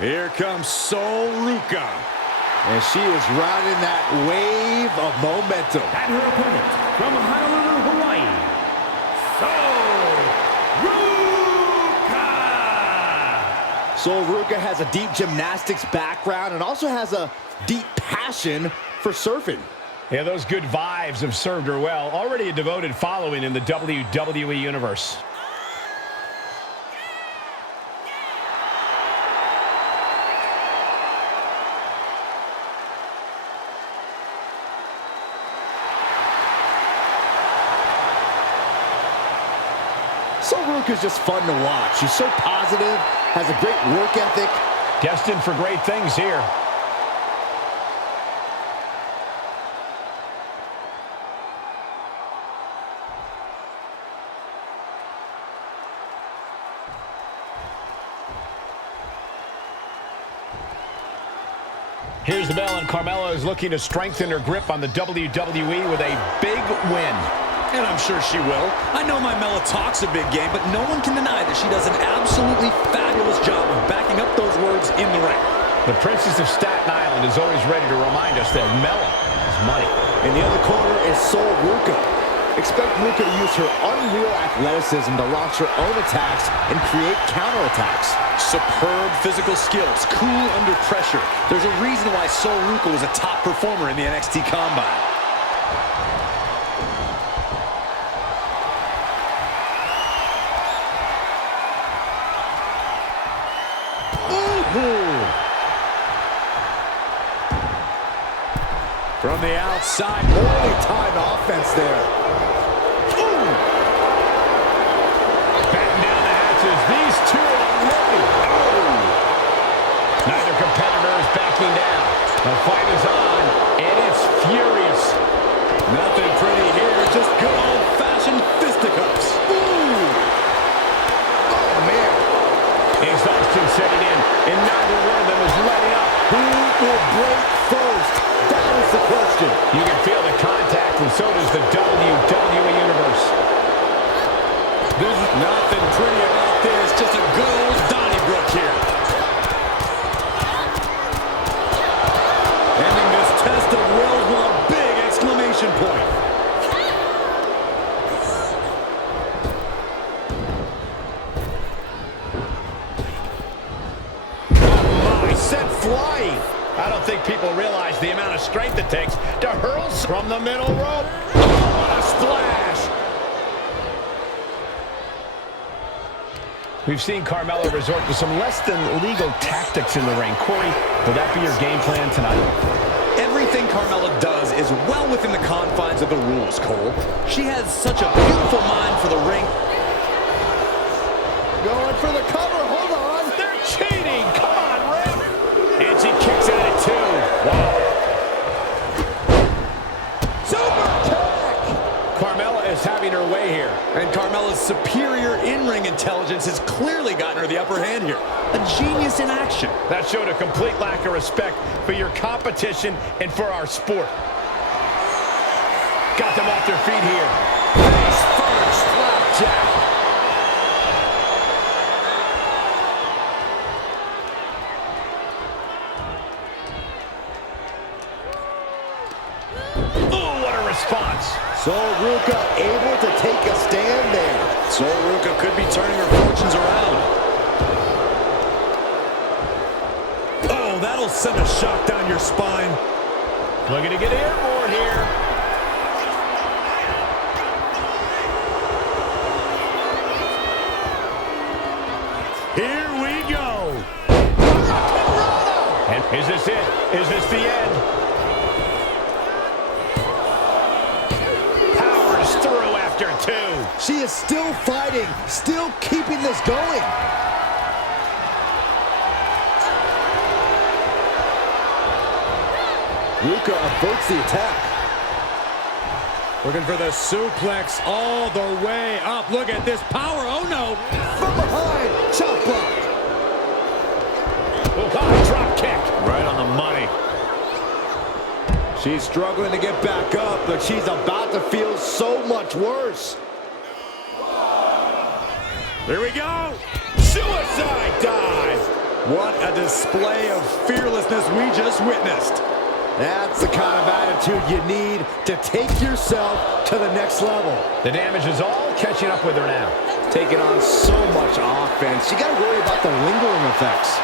Here comes Sol Ruca. And she is riding that wave of momentum. and her opponent from Honolulu, Hawaii, Sol Sol Ruca. Ruca has a deep gymnastics background and also has a deep passion for surfing. Yeah, those good vibes have served her well. Already a devoted following in the WWE Universe. Sol Ruca is just fun to watch. She's so positive, has a great work ethic. Destined for great things here. Here's the bell, and Carmella is looking to strengthen her grip on the WWE with a big win. And I'm sure she will. I know my Mela talks a big game, but no one can deny that she does an absolutely fabulous job of backing up those words in the ring. The Princess of Staten Island is always ready to remind us that Mela is money. In the other corner is Sol Ruca. Expect Ruca to use her unreal athleticism to launch her own attacks and create counterattacks. Superb physical skills, cool under pressure. There's a reason why Sol Ruca was a top performer in the NXT Combine. From the outside, Holy time offense there. Batten down the hatches. These two are ready. Neither competitor is backing down. The fight is on, and it's furious. nothing pretty here, just good old-fashioned fisticuffs. Ooh. Oh, man. Exhaustion setting in, and neither one of them is letting up. Who will break first? That is the question. You can feel the contact, and so does the WWE Universe. There's nothing pretty about this, just a good old Donnybrook here. Ending this test of wills with a big exclamation point. Oh my, sent flying. I don't think people realize the amount of strength it takes to hurl from the middle rope. Oh, what a splash! We've seen Carmella resort to some less than legal tactics in the ring. Corey, will that be your game plan tonight? Everything Carmella does is well within the confines of the rules, Cole. She has such a beautiful mind for the ring. Going for the cover. Hold on. They're cheating! Come on, Rick! And she kicks at it, too. Wow. Super kick. Carmella is having her way here. And Carmella's superior in-ring intelligence has clearly gotten her the upper hand here. A genius in action. That showed a complete lack of respect for your competition and for our sport. Got them off their feet here. Face first. Slapjack. Oh, what a response. Sol Ruca able to take a stand there. Sol Ruca could be turning her fortunes around. Oh, that'll send a shock down your spine. Looking to get airborne here. Here we go. And is this it? Is this the end? Powers through after two. She is still fighting, still keeping this going. Ruca averts the attack. Looking for the suplex all the way up. Look at this power. Oh, no. From behind, chop block. Oh, drop kick. Right on the money. She's struggling to get back up, but she's about to feel so much worse. Here we go. Suicide dive. What a display of fearlessness we just witnessed. That's the kind of attitude you need to take yourself to the next level. The damage is all catching up with her now. Taking on so much offense, you got to worry about the lingering effects.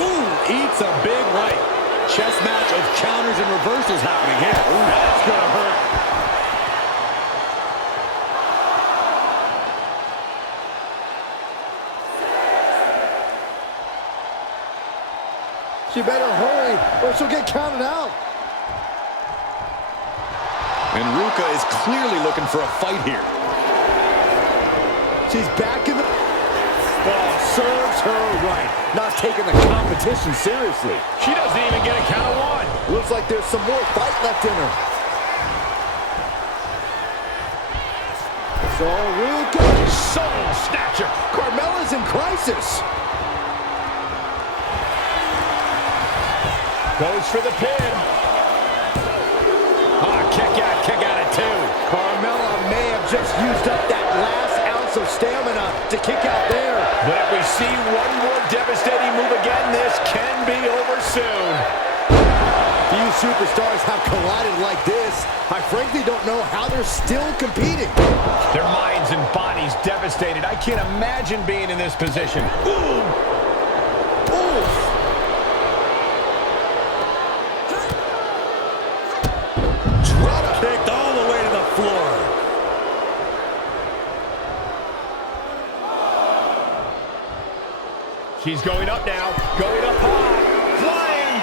Ooh, eats a big right. Chess match of counters and reversals happening here. Ooh, that's going to hurt. She better hurry or she'll get counted out. And Ruca is clearly looking for a fight here. She's back in the... Oh, serves her right. Not taking the competition seriously. She doesn't even get a count of one. Looks like there's some more fight left in her. So Ruca... Soul snatcher. Carmella's in crisis. Goes for the pin. Kick out at 2. Carmella may have just used up that last ounce of stamina to kick out there. But if we see one more devastating move again, this can be over soon. Few superstars have collided like this. I frankly don't know how they're still competing. Their minds and bodies devastated. I can't imagine being in this position. Ooh. Oof. Drop kicked all the way to the floor. She's going up now. Going up high. Flying.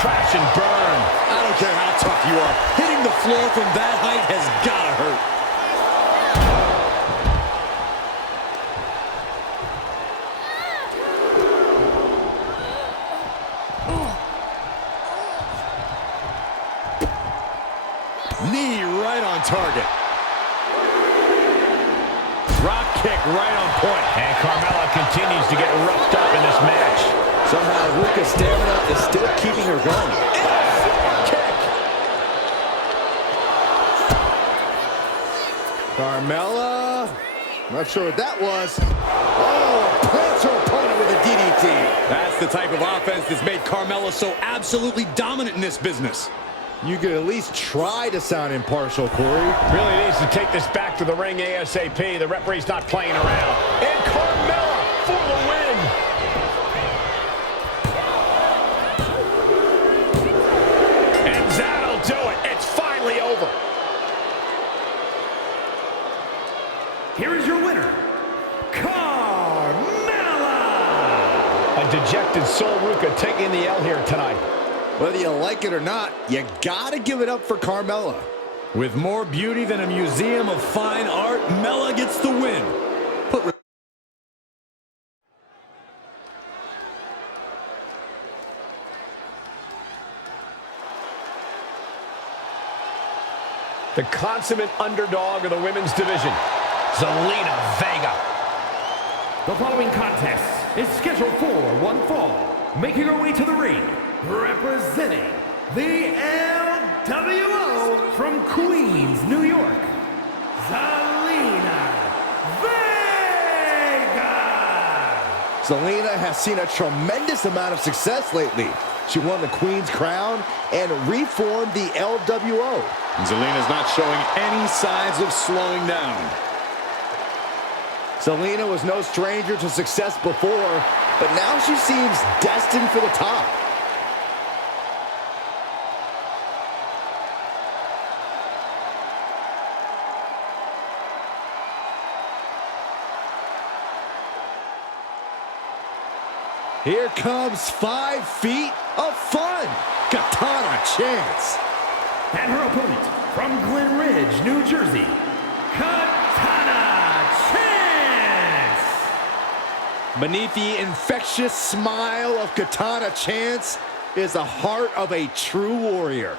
Crash and burn. I don't care how tough you are. Hitting the floor from that height has got to hurt. Knee right on target. Drop kick right on point. And Carmella continues to get roughed up in this match. Somehow Ruka's stamina is still keeping her going. Kick. Carmella. Not sure what that was. Oh, plants her opponent with a DDT. That's the type of offense that's made Carmella so absolutely dominant in this business. You could at least try to sound impartial, Corey. Really needs to take this back to the ring ASAP. The referee's not playing around. And Carmella for the win. And that'll do it. It's finally over. Here is your winner, Carmella! A dejected Sol Ruka taking the L here tonight. Whether you like it or not, you gotta give it up for Carmella. With more beauty than a museum of fine art, Mella gets the win. The consummate underdog of the women's division, Zelina Vega. The following contest is scheduled for one fall. Making her way to the ring, representing the LWO from Queens, New York, Zelina Vega! Zelina has seen a tremendous amount of success lately. She won the Queen's Crown and reformed the LWO. And Zelina's not showing any signs of slowing down. Zelina was no stranger to success before, but now she seems destined for the top. Here comes 5 feet of fun. Katana Chance. And her opponent from Glen Ridge, New Jersey, Katana Chance! Beneath the infectious smile of Katana Chance is the heart of a true warrior.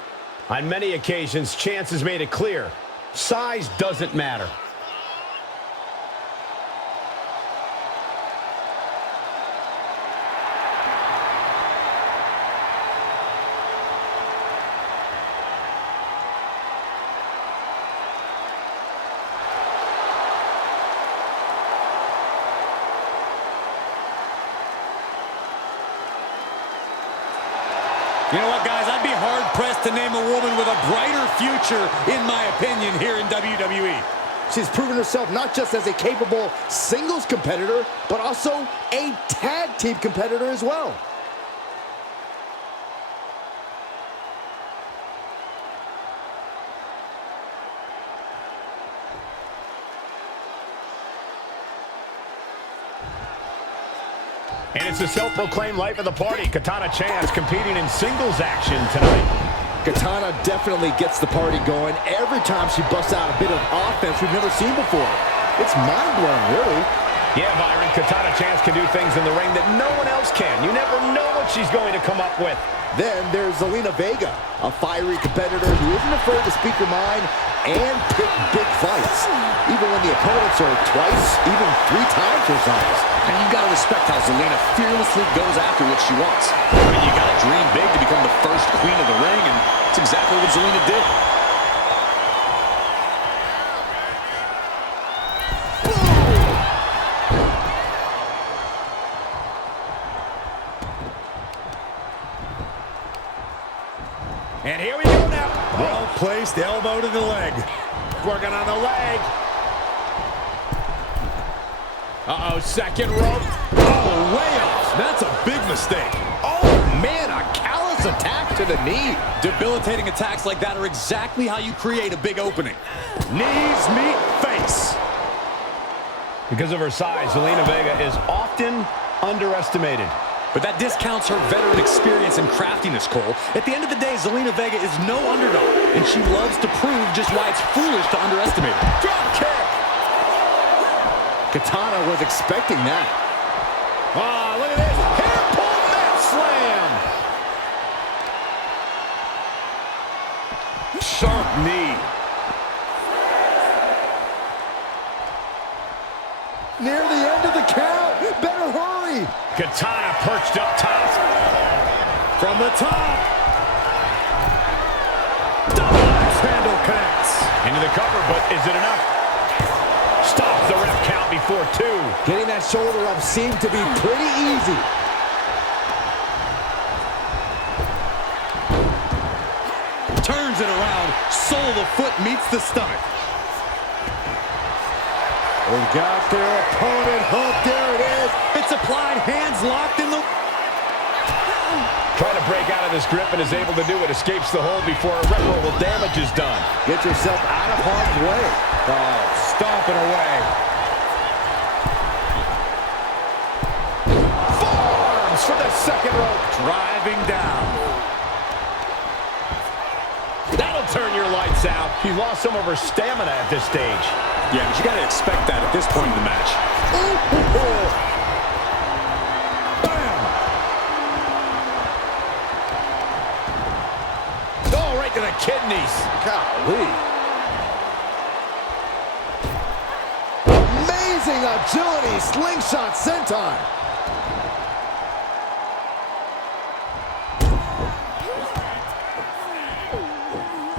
On many occasions, Chance has made it clear, size doesn't matter. You know what, guys? I'd be hard-pressed to name a woman with a brighter future, in my opinion, here in WWE. She's proven herself not just as a capable singles competitor, but also a tag team competitor as well. And it's the self-proclaimed life of the party. Katana Chance competing in singles action tonight. Katana definitely gets the party going every time she busts out a bit of offense we've never seen before. It's mind-blowing, really. Yeah, Byron, Katana Chance can do things in the ring that no one else can. You never know what she's going to come up with. Then there's Zelina Vega, a fiery competitor who isn't afraid to speak her mind and pick big fights, even when the opponents are twice, even 3 times her size. And you gotta respect how Zelina fearlessly goes after what she wants. I mean, you gotta dream big to become the first queen of the ring, and it's exactly what Zelina did. And here we go now. Well-placed elbow to the leg. Working on the leg. Uh-oh, second rope. Oh, way off. That's a big mistake. Oh, man, a callous attack to the knee. Debilitating attacks like that are exactly how you create a big opening. Knees meet face. Because of her size, Zelina Vega is often underestimated. But that discounts her veteran experience and craftiness, Cole. At the end of the day, Zelina Vega is no underdog, and she loves to prove just why it's foolish to underestimate her. Drop kick. Katana was expecting that. Oh, look at this. Hair pull mat slam. Sharp knee. Near the end of the count. Better hurry. Katana perched up top. From the top. Double axe handle connects. Into the cover, but is it enough? Stops the ref count before 2. Getting that shoulder up seemed to be pretty easy. Turns it around. Sole of the foot meets the stomach. They've got their opponent hooked. There it is. It's applied, hands locked in the... Trying to break out of this grip and is able to do it. Escapes the hold before irreparable damage is done. Get yourself out of harm's way. Oh, stomping away. Forearms for the second rope. Driving down. That'll turn your lights out. He lost some of her stamina at this stage. Yeah, but you got to expect that at this point in the match. Bam! Oh, right to the kidneys. Golly. Amazing agility. Slingshot senton.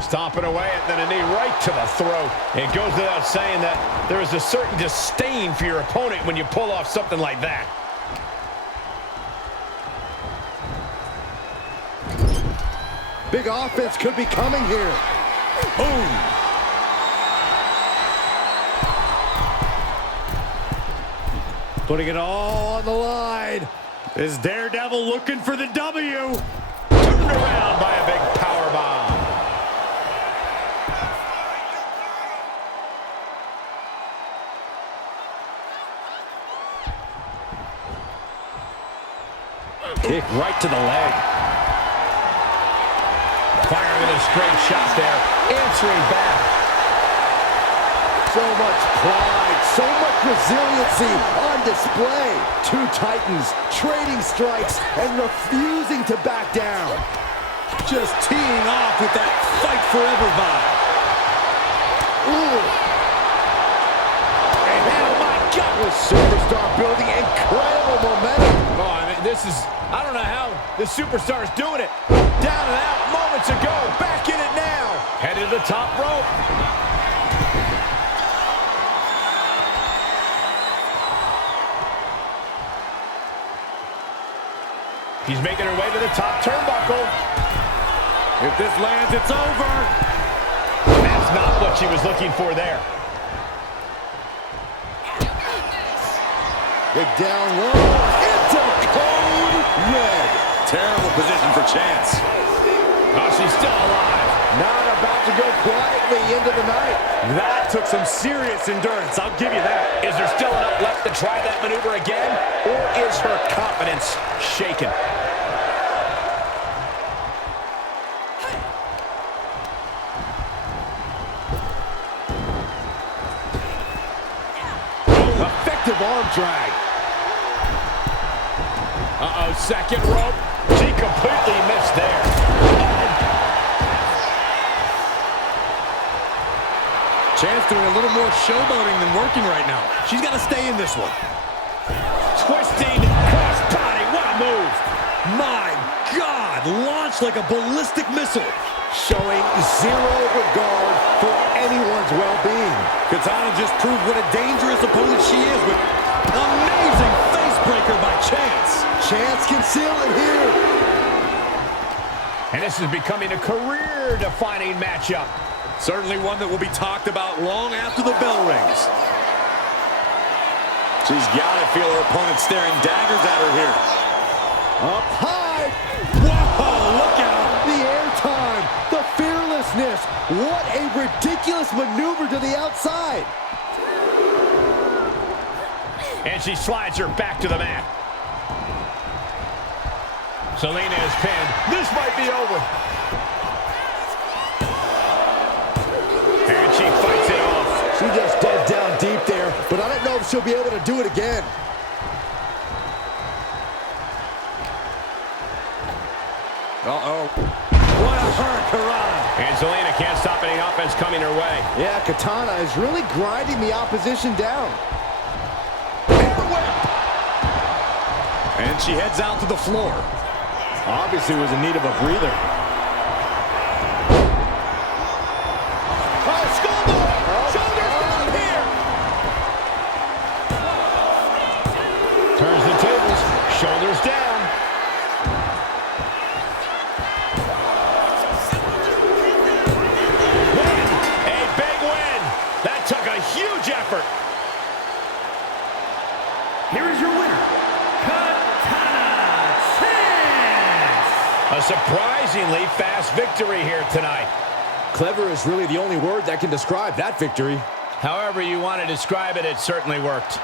Stomping away and then a knee right to the throat. It goes without saying that there is a certain disdain for your opponent when you pull off something like that. Big offense could be coming here. Boom! Putting it all on the line. Is Daredevil looking for the W? Turned around by a big power bomb. Kick right to the leg. Firing with a straight shot there. Answering back. So much pride, so much resiliency on display. 2 Titans trading strikes and refusing to back down. Just teeing off with that fight forever vibe. Ooh. And oh my God! This superstar building incredible momentum. Oh, I mean, this is, I don't know how the superstar is doing it. Down and out moments ago. Back in it now. Headed to the top rope. He's making her way to the top turnbuckle. If this lands, it's over. That's not what she was looking for there. Big down low. Into code red. Terrible position for Chance. Oh, she's still alive. Not about to go quietly into the night. That took some serious endurance, I'll give you that. Is there still enough left to try that maneuver again? Or is her confidence shaken? Effective arm drag. Uh-oh, second rope. She completely missed there. Chance doing a little more showboating than working right now. She's got to stay in this one. Twisting crossbody. What a move. My God, launched like a ballistic missile. Showing zero regard for anyone's well-being. Katana just proved what a dangerous opponent she is with amazing face breaker by Chance. Chance can seal it here. And this is becoming a career-defining matchup. Certainly one that will be talked about long after the bell rings. She's got to feel her opponent staring daggers at her here. Up high. Whoa, look out. The airtime, the fearlessness. What a ridiculous maneuver to the outside. And she slides her back to the mat. Selena is pinned. This might be over. And she fights it off. She just dug down deep there, but I don't know if she'll be able to do it again. Uh-oh. What a hurricanrana. And Selena can't stop any offense coming her way. Yeah, Katana is really grinding the opposition down. And she heads out to the floor. Obviously was in need of a breather. Oh, schoolboy! Shoulders down here! Turns the tables. Shoulders down. Win! A big win! That took a huge effort. Here is your winner, Katana Chance! A surprisingly fast victory here tonight. Clever is really the only word that can describe that victory. However you want to describe it, it certainly worked.